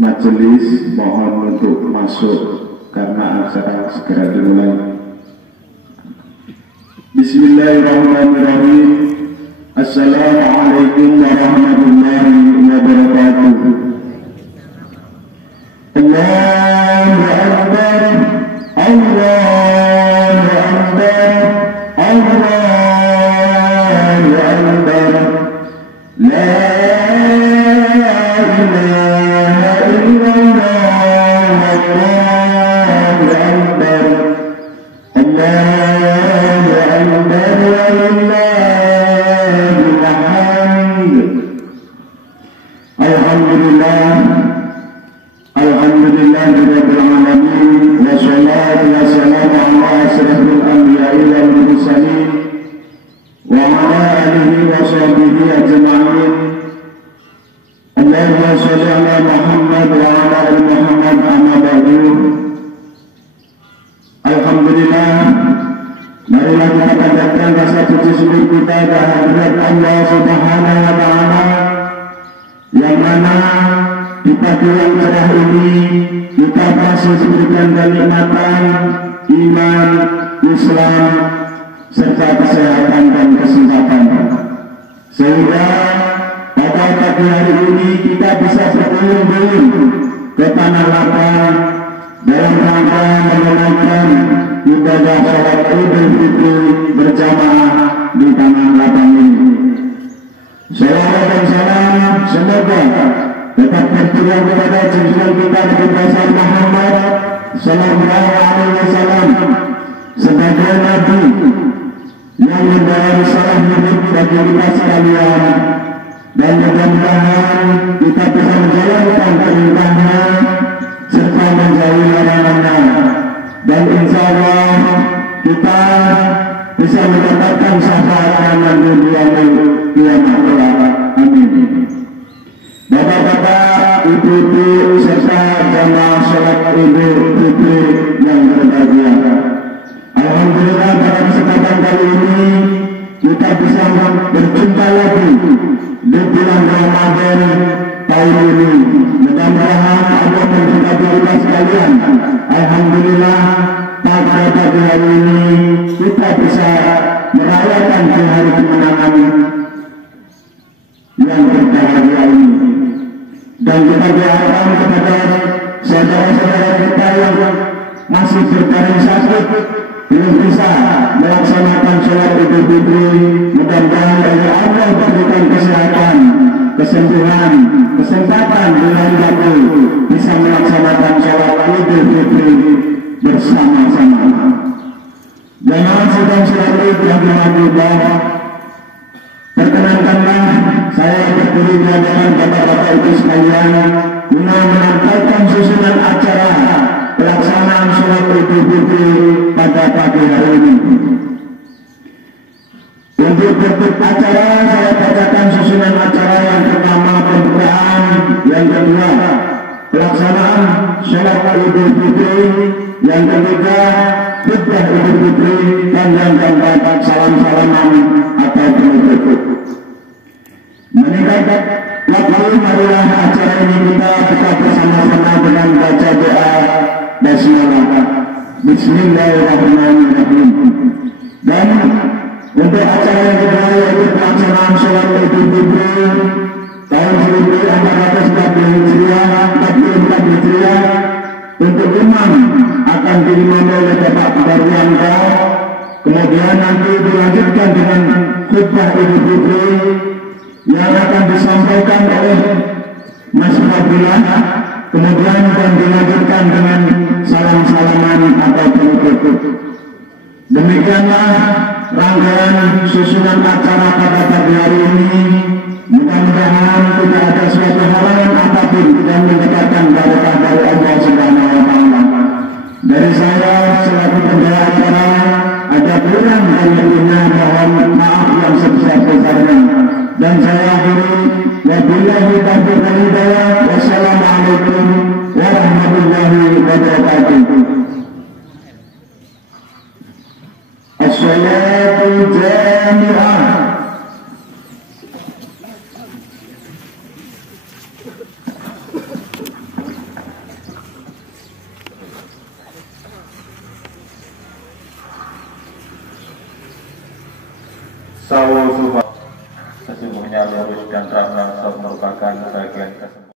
majelis mohon untuk masuk karena acara segera dimulai. Bismillahirrahmanirrahim. Assalamualaikum warahmatullahi wabarakatuh. Allahu Akbar, Allahu Akbar, Allahu Akbar. La ilaha illallah, Allahu Akbar, Allahu Akbar, walillahil hamd. Alhamdulillah, alhamdulillahirabbil alamin, wassalatu wassalamu ala asyrafil anbiya'i wal mursalin wa ala alihi wa sahbihi ajma'in. Allahumma shalli ala Muhammad wa ala ali Muhammad, amma ba'du. Alhamdulillah, marilah kita panjatkan rasa puji syukur kita kehadirat Allah Subhanahu wa taala, yang mana di pagi yang cerah ini kita masih diberikan kenikmatan iman, Islam, serta kesehatan dan kesempatan, sehingga pada pagi hari ini kita bisa berkeliling ke tanah lapang dalam rangka menunaikan ibadah salat Idul Fitri berjamaah di tanah lapang ini. Salawat dan salam semoga tetap tercurah kepada junjungan kita Nabi besar Muhammad sallallahu alaihi wasallam sebagai nabi yang membawa risalah hidup bagi kita sekalian, dan mudah-mudahan kita bisa menjalankan perintahnya serta menjauhi larangannya, dan insya Allah kita bisa mendapatkan syafaat dunia dan kiamat kelak. Amin. Bapak-bapak, ibu-ibu, serta jamaah salat Idul Fitri yang berbahagia, alhamdulillah pada kesempatan kali ini kita bisa berjumpa lagi di bulan Ramadan tahun ini. Mudah-mudahan Allah memberkati kita sekalian. Alhamdulillah pada pagi hari ini kita bisa merayakan hari kemenangan yang berbahagia ini, dan kita doakan kepada saudara-saudara kita yang masih berbaring sakit belum bisa melaksanakan sholat Idul Fitri, mudah-mudahan dari Allah berikan kesehatan, kesembuhan, kesempatan di lain waktu bisa melaksanakan sholat Idul Fitri bersama-sama. Jangan sedang sholat Id yang dilakukan, perkenankanlah saya berdiri di hadapan bapak-bapak ibu sekalian guna menyampaikan susunan acara pelaksanaan sholat Idul Fitri pada pagi hari ini. Untuk bentuk acara saya bacakan susunan acara. Yang pertama pembukaan, yang kedua pelaksanaan sholat Idul Fitri, yang ketiga khutbah Idul Fitri, dan yang keempat salam-salaman atau penutup. Meningkat waktu, marilah acara ini kita buka bersama-sama dengan baca doa basmalah. Bismillahirrahmanirrahim. Dan untuk acara yang kedua yaitu pelaksanaan sholat Idul Fitri tahun 1444 Hijriah, untuk imam akan diimami oleh Bapak Daryanto, kemudian nanti dilanjutkan dengan khutbah Idul Fitri yang akan disampaikan oleh Mas Fadilah, kemudian dan dilanjutkan dengan salam-salaman atau penutup. Demikianlah rangkaian susunan acara pada pagi hari ini. Mudah-mudahan tidak ada suatu halangan apapun yang mendekatkan barokah dari Allah Subhanahu wa taala. Dari saya selaku pembawa acara, ada kurang dan lebihnya mohon maaf yang sebesar-besarnya. Dan saya akhiri, wabillahi taufiq wal hidayah. Wassalamualaikum warahmatullahi wabarakatuh. As-salatul jami'ah. dan rasa merupakan bagian kesempurnaan.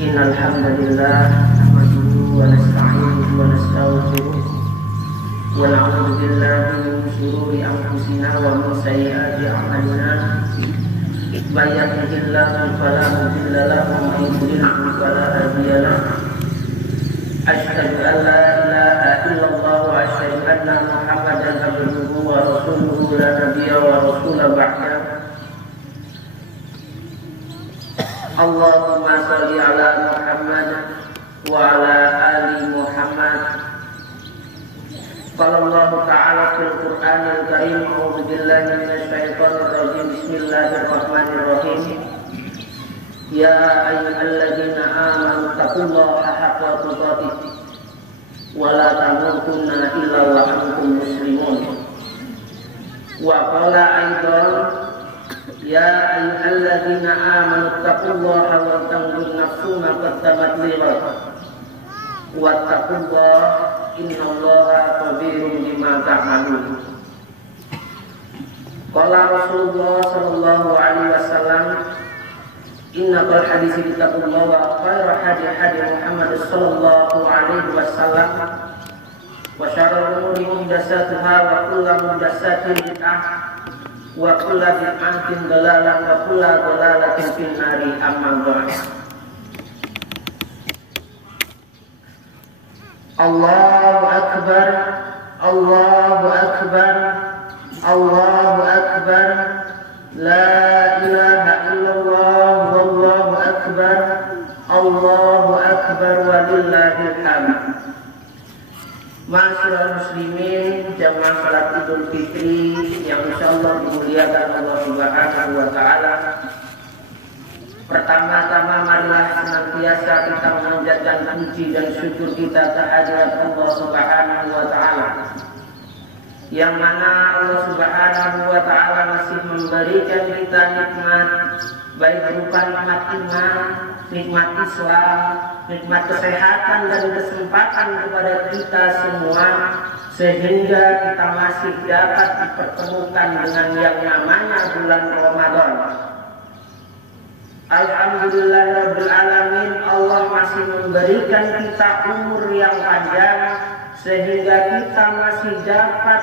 Innal hamdalillah nahmaduhu wa nasta'inuhu wa nastaghfiruh wa na'udzu billahi min shururi anfusina wa min sayyiati a'malina. May yahdihillahu fala mudilla lahu wa may yudlilhu fala hadiya lahu. Asyhadu an la ilaha illallah wa asyhadu anna Muhammadan abduhu wa rasuluhu la nabiyya wa rasula ba'da. Allahumma shalli ala Muhammad wa ala ali Muhammad. Qala Allah ta'ala fil Qur'anil Karim, a'udzu billahi minasy syaithanir rajim. Bismillahirrahmanirrahim. Ya ayyuhalladzina amanu taqullaha haqqa tuqatih wa la tamutunna illa wa antum muslimun. Wa qala aidan ya ayyuhalladzina amanu taqullaha wa tanzur nafsun ma qaddamat lighad wattaqullaha innallaha khabirum bima ta'malun. Qala Rasulullah sallallahu alaihi wasallam, innal hadits kitabullah wa khairu hadi Muhammad sallallahu alaihi wasallam wa syarrul umuri muhdatsatuha wa kullu muhdatsatin bid'ah wa kullu bid'atin dalalah wa kullu dalalatin fin nari. Amma ba'd. Allahu akbar, Allahu akbar, Allahu akbar, la ilaha illallah, wallahu akbar, Allahu akbar, walillahil hamd. Masyaallah muslimin, jamaah salat Idul Fitri yang insyaallah dimuliakan Allah Subhanahu wa taala. Pertama-tama marilah senantiasa kita memanjatkan puji dan syukur kita kehadirat Allah Subhanahu wa taala, yang mana Allah Subhanahu wa taala masih memberikan kita nikmat, baik berupa nikmat iman, nikmat Islam, nikmat kesehatan dan kesempatan kepada kita semua, sehingga kita masih dapat dipertemukan dengan yang namanya bulan Ramadan. Alhamdulillahirabbil alamin, Allah masih memberikan kita umur yang panjang sehingga kita masih dapat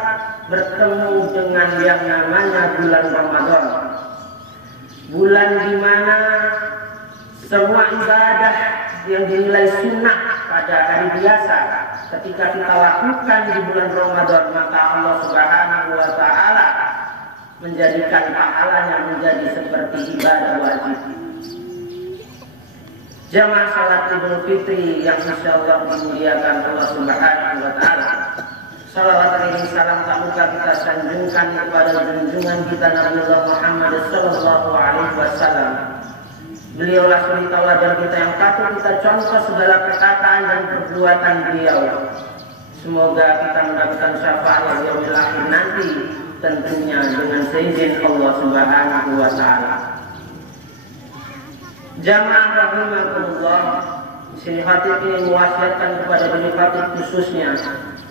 bertemu dengan yang namanya bulan Ramadan. Bulan di mana semua ibadah yang dinilai sunnah pada hari biasa ketika kita lakukan di bulan Ramadan, maka Allah Subhanahu wa taala menjadikan pahalanya menjadi seperti ibadah wajib. Jamaah salat Idul Fitri yang insyaallah dimuliakan Allah Subhanahu wa taala. Salawat dan salam tak lupa kita sanjungkan kepada junjungan kita Nabi Muhammad sallallahu alaihi wasallam. Beliaulah suri tauladan kita yang patut kita contoh segala perkataan dan perbuatan beliau. Semoga kita mendapatkan syafaat yaumil akhir nanti, tentunya dengan seizin Allah Subhanahu wa taala. Jamaah rahimakumullah, di sini khatib ini mewasiatkan kepada diri khatib khususnya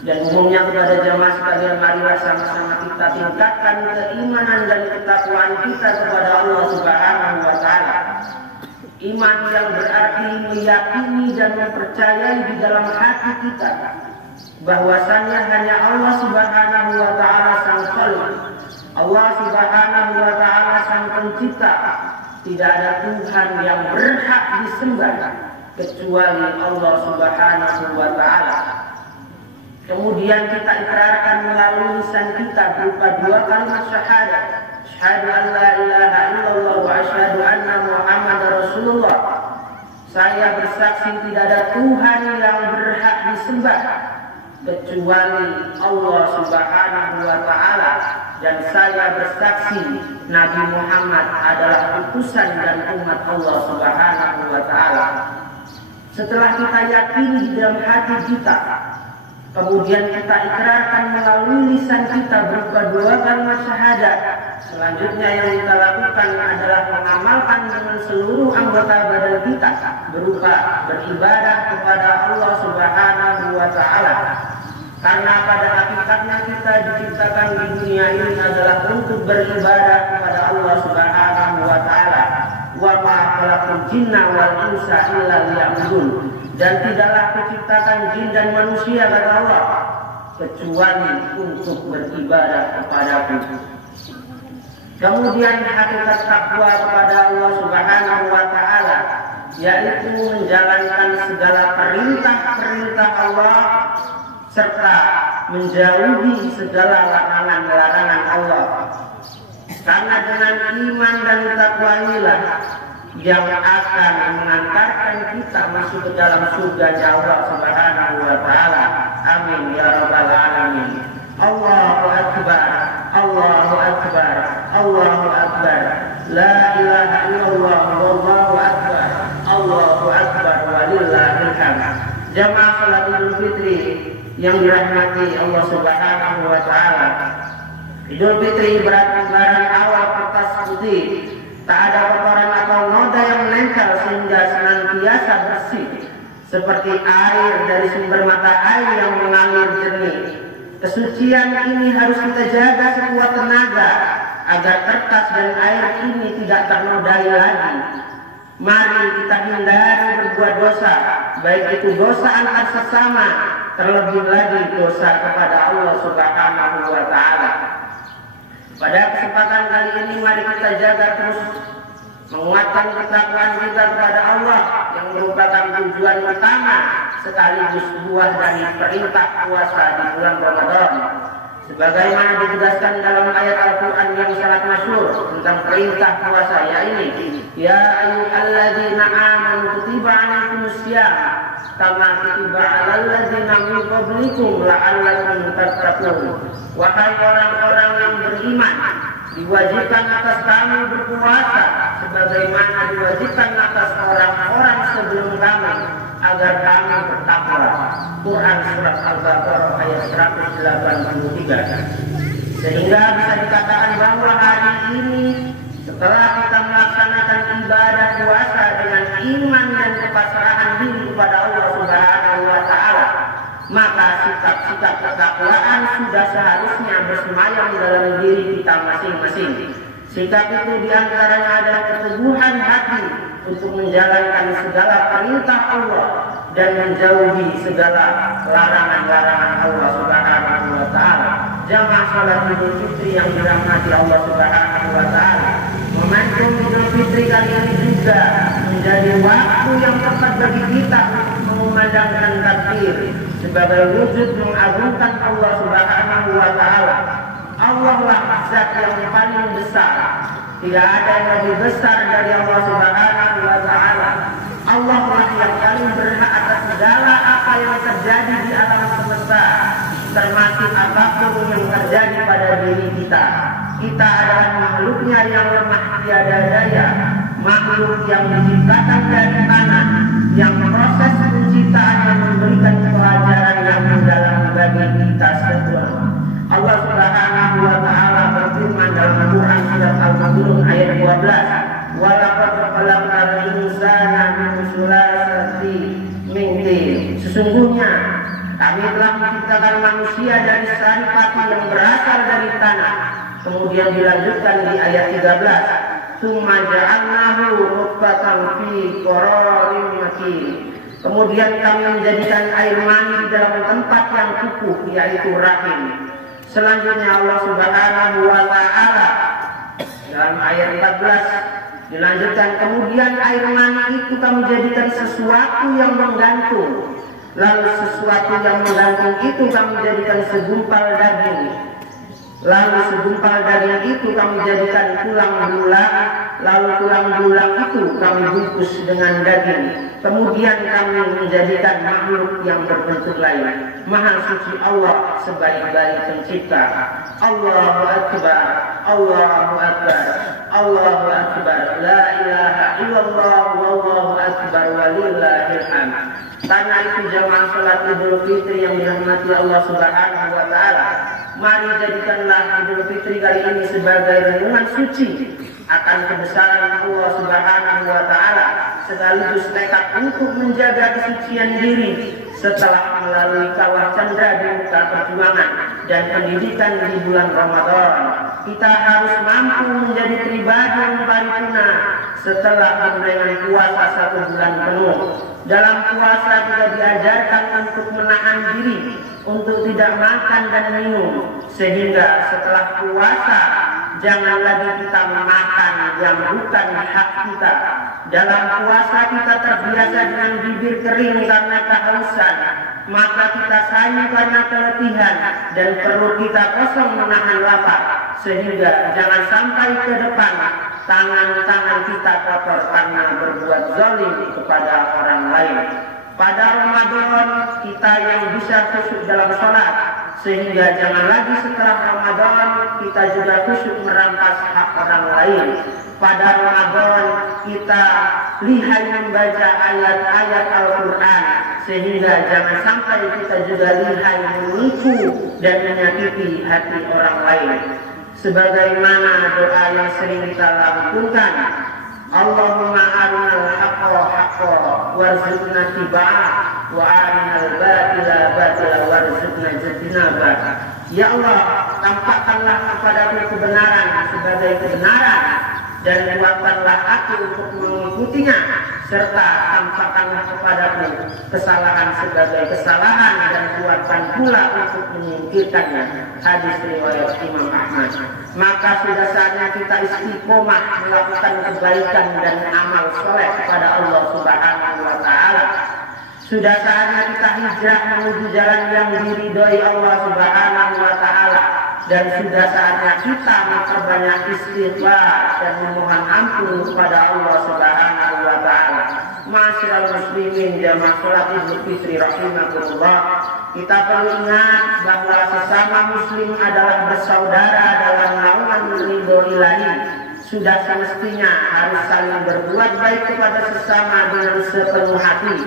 dan umumnya kepada jamaah sekalian, marilah sama-sama kita tingkatkan keimanan dan ketakwaan kita kepada Allah Subhanahu wa taala. Iman yang berarti meyakini dan mempercayai di dalam hati kita bahwasannya hanya Allah Subhanahu wa taala sang khaliq, Allah Subhanahu wa taala sang pencipta. Tidak ada Tuhan yang berhak disembah kecuali Allah Subhanahu wa taala. Kemudian kita ikrarkan melalui lisan kita berupa dua kalimat syahadat. Asyhadu an la ilaha illallah wa asyhadu anna Muhammadar Rasulullah. Saya bersaksi tidak ada Tuhan yang berhak disembah kecuali Allah Subhanahu wa taala, dan saya bersaksi Nabi Muhammad adalah utusan dan umat Allah Subhanahu wa taala. Setelah kita yakini di dalam hati kita, kemudian kita ikrarkan melalui lisan kita berupa dua kalimat syahadat. Selanjutnya yang kita lakukan adalah mengamalkan dengan seluruh anggota badan kita berupa beribadah kepada Allah Subhanahu wa taala. Karena pada hakikatnya kita diciptakan di dunia ini adalah untuk beribadah kepada Allah Subhanahu wa taala, wa ma khalaqul jinna wal insa illa liya'budun, dan tidaklah kuciptakan jin dan manusia kata Allah kecuali untuk beribadah kepadaku. Kemudian hakikat takwa kepada Allah Subhanahu wa taala yaitu menjalankan segala perintah-perintah Allah serta menjauhi segala larangan-larangan Allah. Karena dengan iman dan takwa inilah yang akan mengantarkan kita masuk ke dalam surga Allah Subhanahu wa taala. Amin ya rabbal alamin. Allahu akbar, Allahu akbar, Allahu akbar. La ilaha illallah wallahu akbar. Allahu akbar walillahil hamd. Jamaah salat Idul Fitri yang dirahmati Allah Subhanahu wa taala. Idul Fitri berarti lebaran awal kertas putih. Tak ada kotoran atau noda yang menempel sehingga senantiasa bersih seperti air dari sumber mata air yang mengalir jernih. Kesucian ini harus kita jaga sekuat tenaga agar kertas dan air ini tidak ternodai lagi. Mari kita hindari berbuat dosa, baik itu dosa antar sesama, terlebih lagi dosa kepada Allah Subhanahu wa taala. Pada kesempatan kali ini mari kita jaga terus menguatkan ketakwaan kita kepada Allah yang merupakan tujuan utama sekaligus buah dari perintah puasa di bulan Ramadan. Sebagaimana ditegaskan dalam ayat Al-Quran yang sangat masyhur tentang perintah puasa, yaitu ya ayyuhalladzina amanu kutiba 'alaikumusiyam kama kutiba 'alal ladzina min qablikum la'allakum tattaqun. Wahai orang-orang yang beriman, diwajibkan atas kamu berpuasa sebagaimana diwajibkan atas orang-orang sebelum kamu agar kamu bertakwa. Quran surat Al-Baqarah ayat 183. Sehingga bisa dikatakan bahwa hari ini setelah kita melaksanakan ibadah puasa dengan iman dan kepasrahan diri kepada Allah Subhanahu wa taala, maka sikap-sikap ketakwaan sudah seharusnya bersemayam dalam diri kita masing-masing. Sikap itu diantaranya adalah keteguhan hati untuk menjalankan segala perintah Allah dan menjauhi segala larangan-larangan Allah Subhanahu wa taala. Jamaah salat Idul Fitri yang dirahmati Allah Subhanahu wa taala, momentum Idul Fitri kali ini juga menjadi waktu yang tepat bagi kita mengumandangkan takbir sebagai wujud mengagungkan Allah Subhanahu wa taala. Allah lah zat yang paling besar. Tidak ada yang lebih besar dari Allah Subhanahu wa taala. Allah lah yang paling berhak atas segala apa yang terjadi di alam semesta, termasuk apapun yang terjadi pada diri kita. Kita adalah makhluknya yang lemah tiada daya, makhluk yang diciptakan dari tanah, yang proses penciptaan yang memberikan pelajaran yang mendalam bagi kita semua. Allah Subhanahu wa taala berfirman dalam Al-Qur'an surat Al-Mu'minun ayat 12, "Wa laqad khalaqnal insana min sulalatin min tin." Sesungguhnya kami telah menciptakan manusia dari saripati yang berasal dari tanah. Kemudian dilanjutkan di ayat 13, "Tsumma ja'alnahu nutfatan fi qararin makin." Kemudian kami menjadikan air mani di dalam tempat yang kukuh, yaitu rahim. Selanjutnya Allah Subhanahu wa taala dalam ayat 14 dilanjutkan, "Kemudian air mani itu kami jadikan sesuatu yang menggantung. Lalu sesuatu yang menggantung itu kami jadikan segumpal daging. Lalu segumpal daging itu kami jadikan tulang belulang. Lalu tulang belulang itu kami bungkus dengan daging. Kemudian kami menjadikan makhluk yang berbentuk lain." Maha suci Allah sebaik-baik pencipta. Allahu akbar, Allahu akbar, Allahu akbar. La ilaha illallah wallahu akbar walillahil hamd. Karena itu jamaah salat Idul Fitri yang dirahmati Allah Subhanahu wa taala, mari jadikanlah Idul Fitri kali ini sebagai renungan suci akan kebesaran Allah Subhanahu wa taala, sekaligus tekad untuk menjaga kesucian diri setelah melalui kawah candra di muka perjuangan dan pendidikan di bulan Ramadan. kita harus mampu menjadi pribadi yang paripurna setelah dengan puasa 1 bulan penuh. Dalam puasa kita diajarkan untuk menahan diri, untuk tidak makan dan minum, sehingga setelah puasa jangan lagi kita memakan yang bukan hak kita. Dalam puasa kita terbiasa dengan bibir kering karena kehausan, maka kita sayu karena keletihan, dan perut kita kosong menahan lapar, sehingga jangan sampai ke depan tangan-tangan kita kotor karena berbuat zalim kepada orang lain. Pada Ramadan kita yang bisa khusyuk dalam sholat, sehingga jangan lagi setelah Ramadan kita juga khusyuk merampas hak orang lain. Pada Ramadan kita lihai membaca ayat-ayat Al-Quran, sehingga jangan sampai kita juga lihai menipu dan menyakiti hati orang lain. Sebagaimana doa yang sering kita lakukan, Allahumma arinal haqqa haqqa warzuqna tiba'ah wa arinal batila batila warzuqna ijtinabah. Ya Allah, tampakkanlah kepadaku kebenaran sebagai kebenaran, dan buatkanlah aku untuk mengikutinya, serta tampakkanlah kepadaku kesalahan sebagai kesalahan, dan buatkan pula untuk menyingkirkannya. Hadis riwayat Imam Ahmad. Maka sudah saatnya kita istiqomah melakukan kebaikan dan amal soleh kepada Allah Subhanahu wa Ta'ala. Sudah saatnya kita hijrah menuju jalan yang diridhoi Allah Subhanahu wa Ta'ala, dan sudah saatnya kita memperbanyak istighfar dan memohon ampun kepada Allah Subhanahu wa Ta'ala. Ma'asyiral muslimin jamaah salat Idul Fitri rahimakumullah, kita perlu ingat bahwa sesama muslim adalah bersaudara dalam naungan ridho ilahi. Sudah semestinya harus saling berbuat baik kepada sesama dengan sepenuh hati.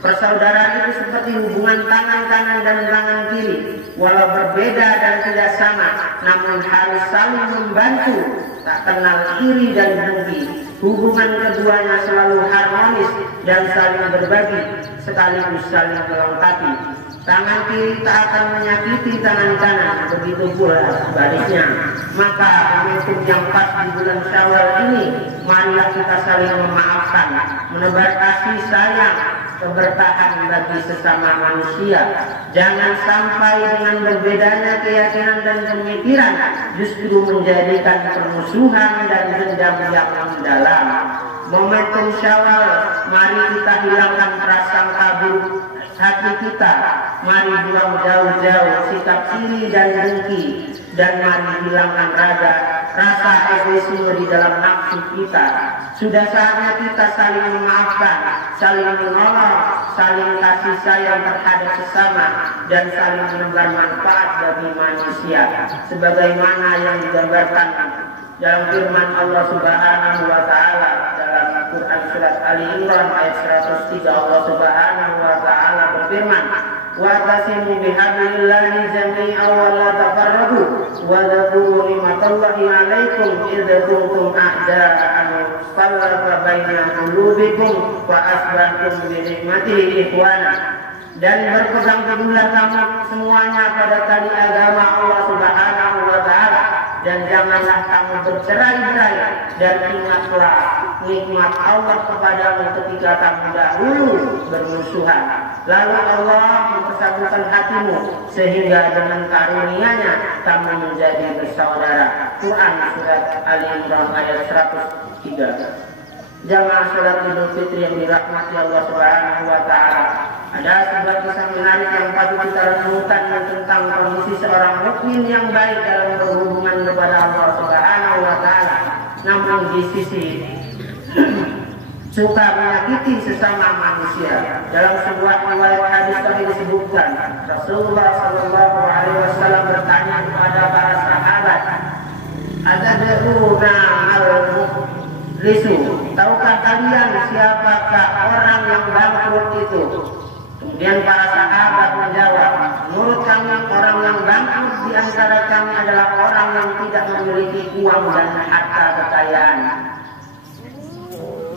Persaudaraan itu seperti hubungan tangan kanan dan tangan kiri, walau berbeda dan tidak sama, namun harus saling membantu, tak kenal iri dan dengki. Hubungan keduanya selalu harmonis dan saling berbagi, sekaligus saling melengkapi. Tangan kiri tak akan menyakiti tangan kanan, begitu pula sebaliknya. Maka momentum yang pas di bulan Syawal ini, marilah kita saling memaafkan, menebar kasih sayang, keberkahan bagi sesama manusia. Jangan sampai dengan berbedanya keyakinan dan pemikiran justru menjadikan permusuhan dan dendam yang mendalam. Momentum Syawal, mari kita hilangkan prasangka buruk hati kita, mari buang jauh-jauh sikap iri dan dengki, dan mari hilangkan rasa egoisme di dalam nafsu kita. Sudah saatnya kita saling memaafkan, saling menolong, saling kasih sayang terhadap sesama, dan saling menebar manfaat bagi manusia, sebagaimana yang digambarkan dalam firman Allah Subhanahu wa Ta'ala dalam Quran surat Ali Imran ayat 103. Allah Subhanahu wa Ta'ala berfirman, wa'tasimu bihablillahi jami'an wa la tafarraqu wa dzkuru ni'matallahi 'alaikum idh kuntum a'da'an fallafa baina qulubikum wa asbahtum bi ni'matihi ikhwana. Dan berpegang teguhlah kamu semuanya pada tali agama Allah Subhanahu wa Ta'ala, dan janganlah kamu bercerai-berai, dan ingatlah nikmat Allah kepadamu ketika kamu dahulu bermusuhan. Lalu Allah mempersatukan hatimu, sehingga dengan karunia-Nya kamu menjadi bersaudara. Quran surat Ali Imran ayat 103. Jamaah salat Idul Fitri yang dirahmati Allah Subhanahu wa Ta'ala, ada sebuah kisah menarik yang patut kita renungkan tentang kondisi seorang mukmin yang baik dalam berhubungan kepada Allah Subhanahu wa Ta'ala, namun di sisi suka menyakiti sesama manusia. Dalam sebuah riwayat hadis sahih disebutkan, Rasulullah Shallallahu Alaihi Wasallam bertanya kepada para sahabat, "Atadruna al-muflisu? Tahukah kalian siapakah orang yang bangkrut itu?" Kemudian para sahabat menjawab, "Menurut kami orang yang bangkrut di antara kami adalah orang yang tidak memiliki uang dan harta kekayaan."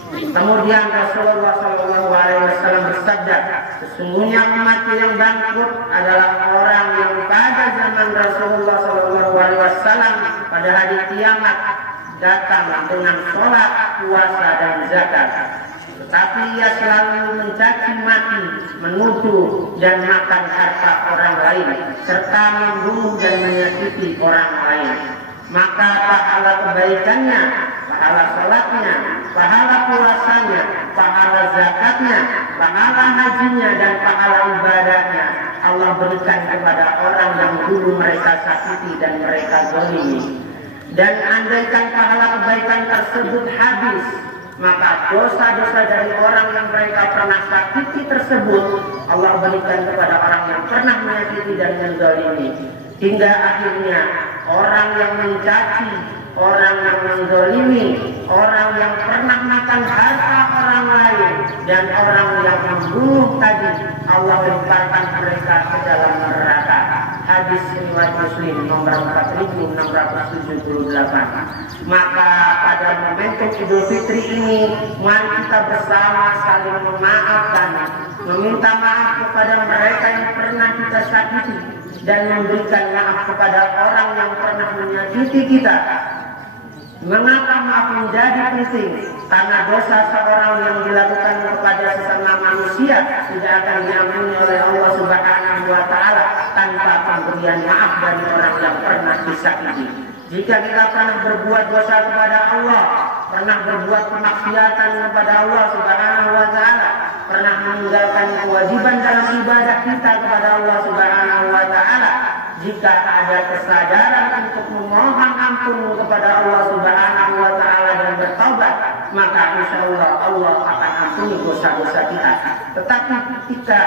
Kemudian Rasulullah SAW bersabda, sesungguhnya umatku yang bangkrut adalah orang yang pada zaman Rasulullah SAW pada hari kiamat datang dengan sholat, puasa dan zakat, tetapi ia selalu mencaci maki, menuduh dan makan harta orang lain, serta membunuh dan menyakiti orang lain. Maka pahala kebaikannya, pahala sholatnya, pahala puasanya, pahala zakatnya, pahala hajinya dan pahala ibadahnya Allah berikan kepada orang yang dulu mereka sakiti dan mereka zalimi. Dan andaikan pahala kebaikan tersebut habis, maka dosa-dosa dari orang yang mereka pernah sakiti tersebut Allah berikan kepada orang yang pernah menyakiti dan menzalimi. Hingga akhirnya orang yang mencaci, orang yang menzalimi, orang yang pernah makan harta orang lain, dan orang yang membunuh tadi Allah lemparkan mereka ke dalam neraka. Hadis riwayat Muslim nomor 4678. Maka pada momentum Idul Fitri ini, mari kita bersama saling memaafkan, meminta maaf kepada mereka yang pernah kita sakiti, dan memberikan maaf kepada orang yang pernah menyakiti kita. Mengapa maaf menjadi penting? Karena dosa seorang yang dilakukan kepada sesama manusia tidak akan diampuni oleh Allah Subhanahu wa Ta'ala tanpa pemberian maaf dari orang yang pernah disakiti. Jika kita pernah berbuat dosa kepada Allah, pernah berbuat kemaksiatan kepada Allah Subhanahu wa Ta'ala, pernah meninggalkan kewajiban dalam ibadah kita kepada Allah Subhanahu wa Ta'ala, jika ada kesadaran untuk memohon ampun kepada Allah Subhanahu wa Ta'ala dan bertaubat, maka insya Allah Allah akan ampuni dosa-dosa kita. Tetapi jika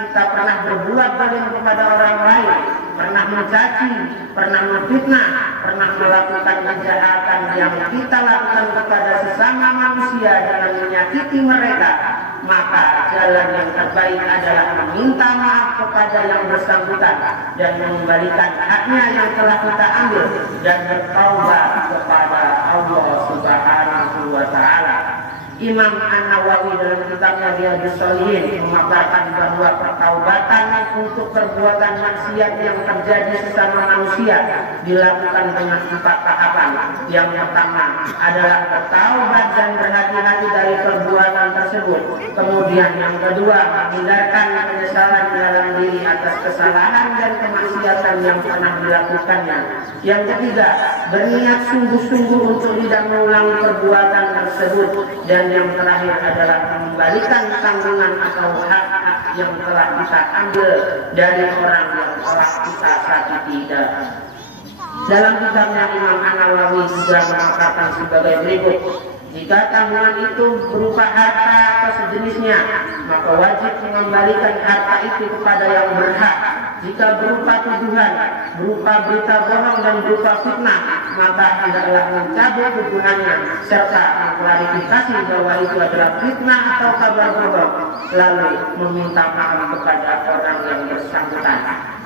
kita pernah berbuat zalim kepada orang lain, pernah mencaci, pernah memfitnah, pernah melakukan kejahatan yang kita lakukan kepada sesama manusia dengan menyakiti mereka, maka jalan yang terbaik adalah meminta maaf kepada yang bersangkutan dan mengembalikan haknya yang telah kita ambil dan bertaubat kepada Allah Subhanahu wa Ta'ala. Imam An-Nawawi dalam kitabnya Riyadhus Shalihin memaparkan bahwa pertaubatan untuk perbuatan maksiat yang terjadi sesama manusia dilakukan dengan 4 tahapan. Yang pertama adalah bertaubat dan berhati-hati dari perbuatan tersebut. Kemudian yang kedua, menghindarkan penyesalan dalam diri atas kesalahan dan kemaksiatan yang pernah dilakukannya. Yang ketiga, berniat sungguh-sungguh untuk tidak mengulangi perbuatan tersebut. Dan yang terakhir adalah mengembalikan tanggungan atau hak-hak yang telah kita ambil dari orang yang telah kita sakiti. Dalam kitabnya Imam An-Nawawi juga mengatakan sebagai berikut: jika tanggungan itu berupa harta atau sejenisnya, maka wajib mengembalikan harta itu kepada yang berhak. Jika berupa tuduhan, berupa berita bohong dan berupa fitnah, maka hendaklah mencabut tuduhannya serta mengklarifikasi bahwa itu adalah fitnah atau kabar bohong, lalu meminta maaf kepada orang yang bersangkutan.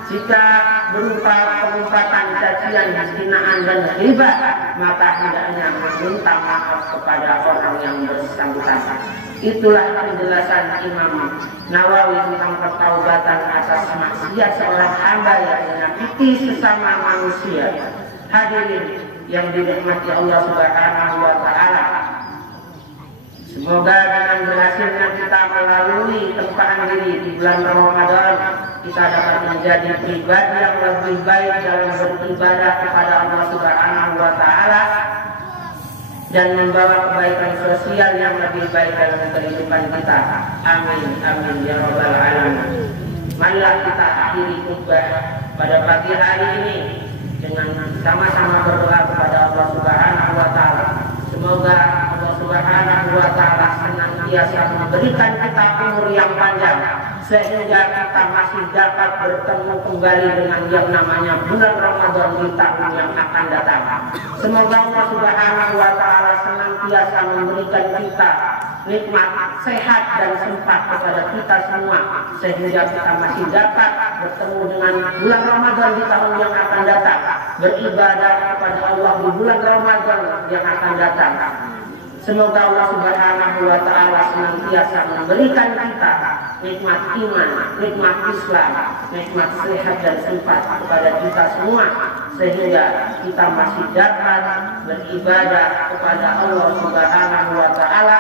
Jika berupa pengumpatan, cacian, hinaan dan riba, maka hendaknya meminta maaf kepada orang yang bersangkutan. Itulah penjelasan Imam Nawawi tentang pertaubatan atas maksiat seorang hamba yang menyakiti sesama manusia. Hadirin yang dinikmati Allah Subhanahu wa Ta'ala, semoga dengan berhasilnya kita melalui tempaan diri di bulan Ramadan, kita dapat menjadi pribadi yang lebih baik dalam beribadah kepada Allah Subhanahu wa Ta'ala dan membawa kebaikan sosial yang lebih baik dalam kehidupan kita. Amin, amin ya rabbal alamin. Marilah kita akhiri khutbah pada pagi hari ini dengan sama-sama berdoa kepada Allah Subhanahu wa Ta'ala. Semoga Allah Subhanahu wa Ta'ala senantiasa memberikan kita umur yang panjang sehingga kita masih dapat bertemu kembali dengan yang namanya bulan Ramadan di tahun yang akan datang. Semoga Allah Subhanahu wa Ta'ala senantiasa memberikan kita nikmat, sehat dan sempat kepada kita semua sehingga kita masih dapat bertemu dengan bulan Ramadan di tahun yang akan datang, beribadah kepada Allah di bulan Ramadan yang akan datang. Semoga Allah Subhanahu wa Ta'ala senantiasa memberikan kita nikmat iman, nikmat Islam, nikmat sehat dan sempat kepada kita semua, sehingga kita masih dapat beribadah kepada Allah Subhanahu wa Ta'ala,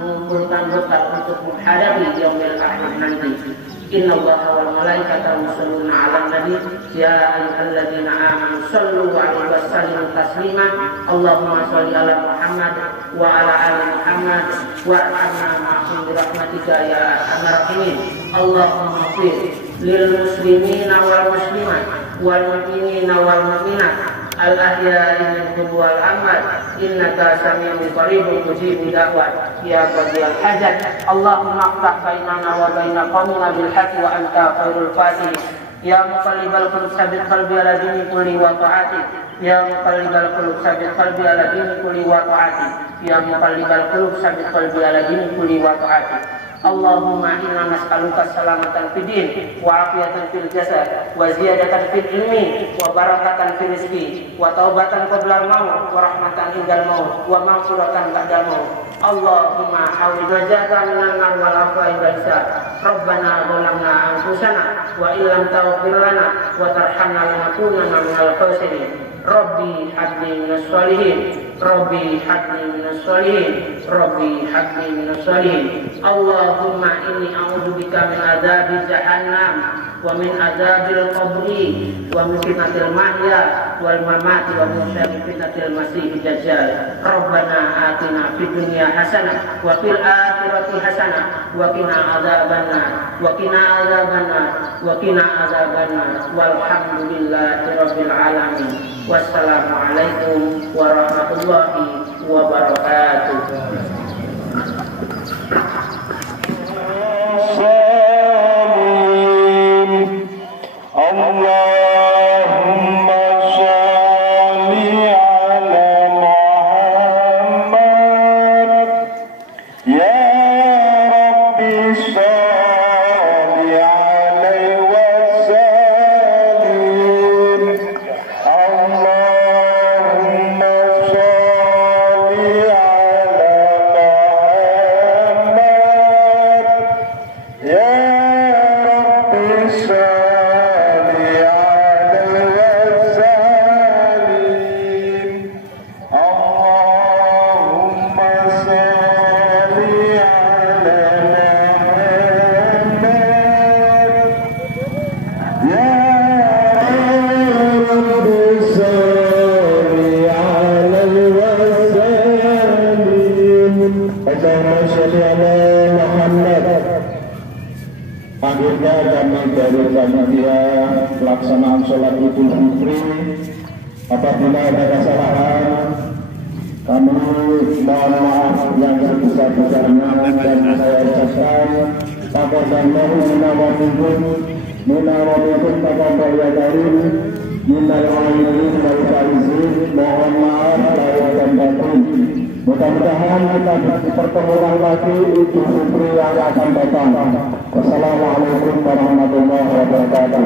mengumpulkan bekal untuk menghadapi yaumil akhir nanti. Inna Allaha wal malaikatahu yusholluna 'alan nabi ya ayyuhalladzina amanu shallu 'alaihi wa sallimu taslima. Allahumma shalli ala Muhammad wa ala ali Muhammad warhamna ma'hum bi rahmatika ya arhamar rahimin. Allahumma ighfir lil muslimina wal muslimat wal mu'minina wal mu'minat al ahya'i minhum wal amwat innaka sami'un qaribun mujibud da'wat ya qadiyal hajat. Allahumma aftah bainana wa baina qaumina bil haqqi wa anta khairul fatihin. Ya muqallibal qulub tsabbit qalbi ala dini kulli wa ta'atik. Ya muqallibal qulub tsabbit qalbi ala dini kulli wa ta'atik. Ya muqallibal qulub tsabbit qalbi ala dini kulli wa ta'atik. Allahumma inna nas'aluka salamatan fid din wa afiyatan fil jasad wa ziyadatan fil ilmi wa barakatan fil rizqi wa taubatan qabla al-maut wa rahmatan indal maut wa maghfiratan ba'da maut. Allahumma hawil wajhaka minan nar wal afwa wal hisab. Rabbana zalamna anfusana wa illam taghfir lana wa tarhamna lanakunanna minal khasirin. Rabbi habli minas sholihin, Rabbi habli minas sholihin, Rabbi habli minas sholihin. Allahumma inni a'udzubika min adzabi jahannam wa min adzabil qabri wa min fitnatil mahya wal mamati wa min syarri fitnatil masiihid dajjal. Rabbana atina fid dunya hasanah wa fil akhirati hasanah wa qina adzabannar wa qina adzabannar wa qina adzabannar walhamdulillahi rabbil alamin. Wassalamualaikum warahmatullahi wabarakatuh. Akhirnya kami dari panitia pelaksanaan sholat Idul Fitri, apabila ada kesalahan kami mohon maaf yang sebesar-besarnya, dan saya ucapkan taqabbalallahu minna wa minkum taqabbal ya karim minal aidin wal faizin. Mohon maaf lahir dan batin. Mudah-mudahan kita bertemu lagi Idul Fitri yang akan datang. Wassalamualaikum warahmatullahi wabarakatuh.